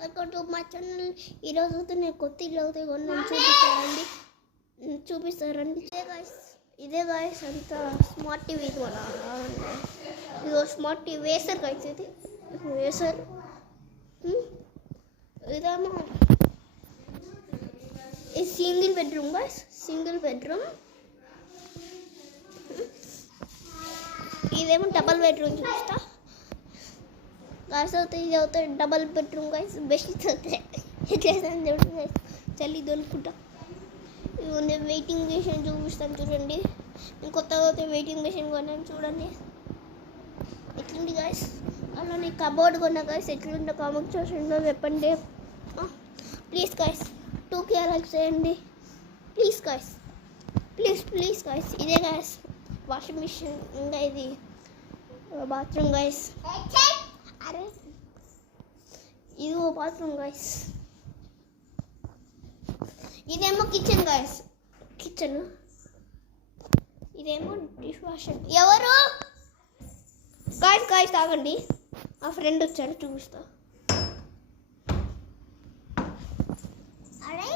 Welcome to my channel. ఈరోజు నేను కొత్త ఇల్లు అవుతాయి కొన్ని చూపిస్తారండి. ఇదే గాయస్ అంతా స్మార్ట్ టీవీ ఇదో స్మార్ట్ టీవీ వేసర్ గాయస్. ఇది వేసర్ ఇదేమో ఇది single bedroom guys, single bedroom. ఇదేమో డబల్ బెడ్రూమ్ చూపిస్తా గాయస్. అవుతాయి ఇది అవుతాయి డబల్ బెడ్రూమ్ గాయస్. బెస్ట్ అవుతాయి గాయస్. చల్లి దొరుకుంటా. ఇది వెయిటింగ్ మెషిన్ చూపిస్తాను చూడండి. నేను కొత్తగా అవుతాయి వెయిటింగ్ మెషిన్ కొన్నాను చూడండి ఎట్లుంది గాయస్. అలానే కబోర్డ్ కొన్నా గాయస్. ఎట్లుందో కామెంట్ సెక్షన్లో చెప్పండి ప్లీజ్ గాయస్. 2K లైక్ చేయండి ప్లీజ్ గాయస్, ప్లీజ్ గాయస్. ఇదే గాయస్ వాషింగ్ మిషన్. ఇంకా ఇది బాత్రూమ్ గాయస్. అరే ఇది ఓ బాత్రూమ్ గాయస్. ఇదేమో కిచెన్ గాయస్, కిచెన్. ఇదేమో డిష్ వాషర్. ఎవరు గాయస్ తాగండి, ఆ ఫ్రెండ్ వచ్చాడు చూపిస్తా. అరే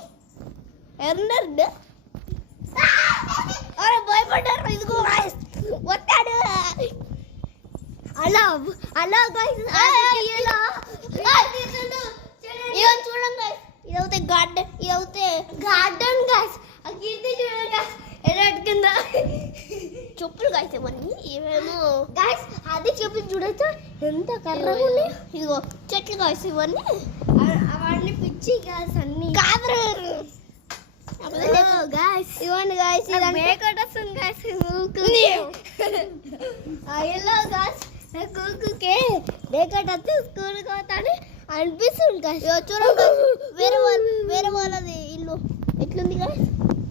ఎవరున్నారు? అరే భయపడ్డారు. ఇదిగో గాయస్ వస్తాడు. అలా గాయస్ ఇవన్నీ చూడండి గాయస్. ఇదవుతే garden guys. ఆ కీర్తి చూడండి గాయస్ ఎలా కింద చెప్పులు గాయస్. ఇవన్నీ ఇవేమో గాయస్ అది చెప్పులు చూడొచ్చు ఎంత కర్రగా ఉన్నాయి. ఇదిగో చెట్లు గాయస్. ఇవన్నీ అవన్నీ పిచ్చి గాయస్ అన్ని కాదు గాయస్. ఇవ్వండి గాయస్ మేకట్ వస్తుంది గాయస్. ఎలా గాయస్ కూకుకే మేకట్ వస్తే స్కూల్కి పోతాను అనిపిస్తుంది గాయస్. చూడండి వేరే వాళ్ళది ఇల్లు ఎట్లుంది గాయస్.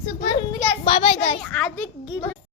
సూపర్ ఉంది గాయస్. Bye guys. అది